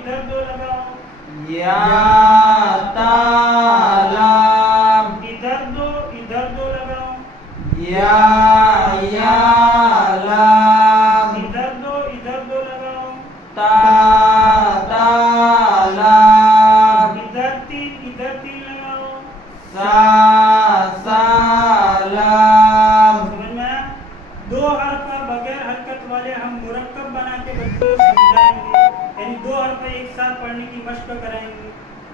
ادھر دو لگاؤ. یا تا لام. ادھر دو لگاؤ. یا لام. ادھر دو لگاؤ. تا لام. ادھر تین لگاؤ. سا لام. سمجھ میں آیا؟ دو حرف بغیر حرکت والے ہم مرکب بنا کے بچوں کو سمجھائیں گے، یعنی دو حرف ایک ساتھ پڑھنے کی مشق کرائیں گے،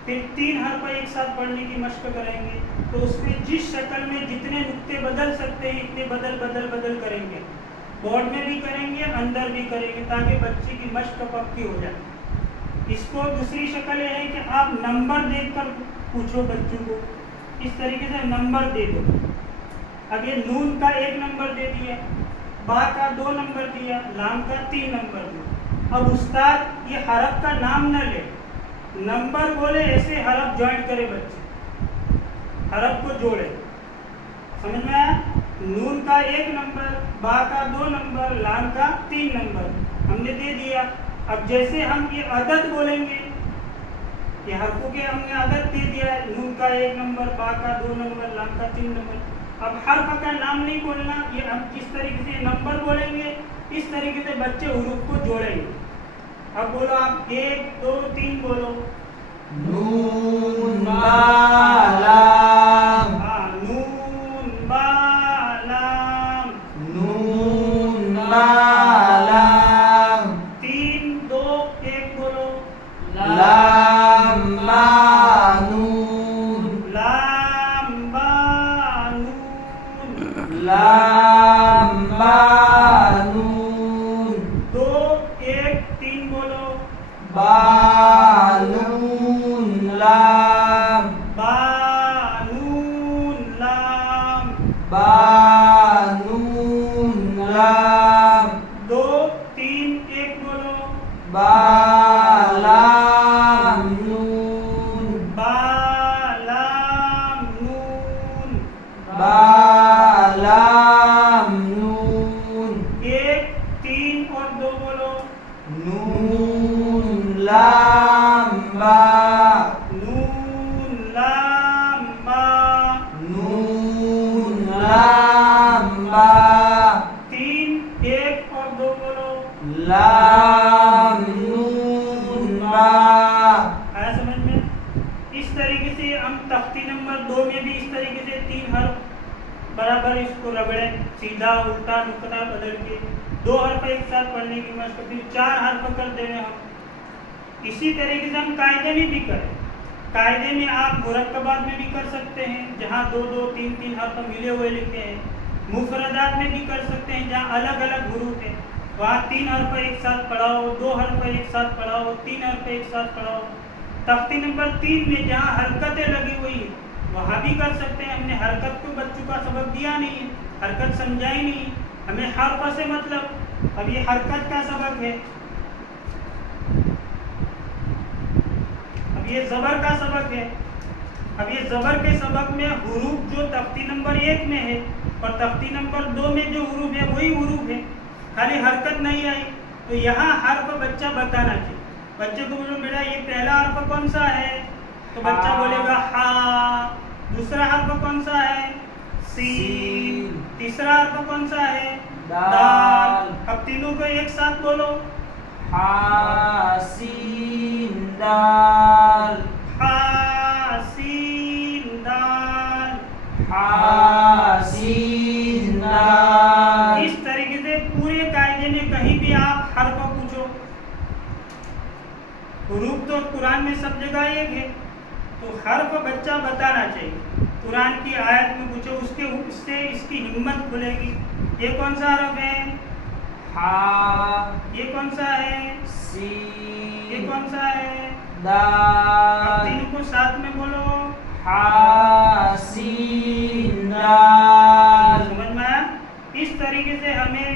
پھر تین حرف ایک ساتھ پڑھنے کی مشق کریں گے. تو اس میں جس شکل میں جتنے نقطے بدل سکتے ہیں اتنے بدل کریں گے. بورڈ میں بھی کریں گے، اندر بھی کریں گے، تاکہ بچے کی مشق پکی ہو جائے. اس کو دوسری شکل یہ ہے کہ آپ نمبر دیکھ کر پوچھو بچوں کو. اس طریقے سے نمبر دے دو. اب یہ نون کا 1 نمبر دے دیا، با کا 2 نمبر دیا، لام کا 3 نمبر دیا. اب استاد یہ حرف کا نام نہ لے، نمبر بولے، ایسے حرف جوائنٹ کرے، بچے حرف کو جوڑے. سمجھ میں آیا؟ نون کا 1 نمبر، با کا 2 نمبر، لام کا 3 نمبر ہم نے دے دیا. اب جیسے ہم یہ عدد بولیں گے، یہ حرفوں کے ہم نے عدد دے دیا ہے، نون کا 1 نمبر، با کا 2 نمبر، لام کا 3 نمبر. اب حرف کا نام نہیں بولنا، یہ ہم جس طریقے سے نمبر بولیں گے اس طریقے سے بچے حروف کو جوڑیں گے. اب بولو آپ 1 2 3 بولو. نون با لام. ہاں، نون با لام. نون با لام. 3 2 1 بولو. لام با نون. لام با نون. لام با نون. 2 1 3 بولو. با نون لام. با نون لام. با نون لام. 2 3 1 بولو. با لام نون. با لام نون. با لام نون. 1 3 اور 2 بولو. نون لام با. نون لام با. نون لام با. 3 1 اور 2 بولو. لام نون با. آیا سمجھ میں؟ اس طریقے سے ہم تختی نمبر 2 میں بھی اس طریقے سے 3 حرف برابر اس کو رگڑیں، سیدھا الٹا نقطہ بدل کے 2 حرف ایک ساتھ پڑھنے کی مشق، پھر 4 حرف کر دیں ہم. اسی طریقے سے ہم قاعدے میں بھی کریں. قاعدے میں آپ مرکبات میں بھی کر سکتے ہیں جہاں 2 2 3 3 حرف ملے ہوئے لکھے ہیں. مفردات میں بھی کر سکتے ہیں جہاں الگ الگ حروف ہیں، وہاں 3 حرف ایک ساتھ پڑھاؤ، 2 حرف ایک ساتھ پڑھاؤ، 3 حرف ایک ساتھ پڑھاؤ. تختی نمبر 3 میں جہاں حرکتیں لگی ہوئی ہیں وہاں بھی کر سکتے ہیں. ہم نے حرکت کو بچوں کا سبق دیا نہیں ہے، حرکت سمجھائی نہیں، ہمیں حرف سے مطلب. اب یہ حرکت کا سبق ہے، اب یہ زبر کا سبق ہے. اب یہ زبر کے سبق میں حروف جو تختی نمبر 1 میں ہے اور تختی نمبر 2 میں جو حروف ہے وہی حروف ہے، خالی حرکت نہیں آئی. تو یہاں حرف بچہ بتانا چاہیے. بچے کو بولو بیٹا یہ پہلا حرف کون سا ہے، تو بچہ بولے گا ہا. دوسرا حرف کون سا ہے، سین. تیسرا حرف کون سا ہے، دال. اب تینوں کو ایک ساتھ بولو. ہا سین دال. ہا سین دال. ہا سین دال. اس طریقے سے پورے قاعدے میں کہیں بھی آپ حرف پوچھو. حروف تو قرآن میں سب جگہ ایک ہے، تو حرف بچہ بتانا چاہیے. قرآن کی آیت میں پوچھو، اس سے اس کی ہمت کھلے گی. یہ کون سا حرف ہے، ہا. یہ کون سا ہے، سین. یہ کون سا ہے، دال. تینوں کو ساتھ میں بولو. ہا سین دال. سمجھ میں آیا؟ اس طریقے سے ہمیں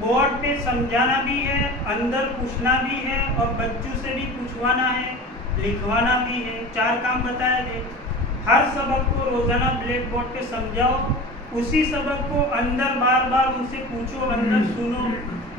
بورڈ پہ سمجھانا بھی ہے، اندر پوچھنا بھی ہے، اور بچوں سے بھی پوچھوانا ہے، لکھوانا بھی ہے. 4 کام بتایا تھے. ہر سبق کو روزانہ بلیک بورڈ پہ سمجھاؤ، اسی سبق کو اندر بار بار ان سے پوچھو، اندر سنو.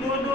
2-2,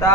تا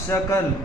شکل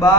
با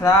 ثا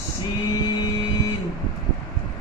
شین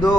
2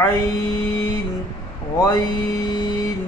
عین غین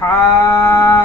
حا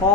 فا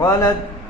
غلط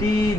3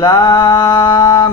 لام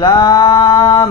لام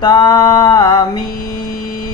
تا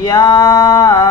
یا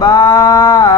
با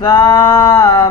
ثا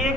1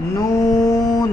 نون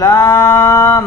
لام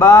با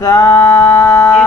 ثا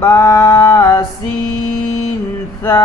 با سین ثا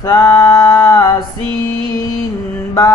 ثا سین با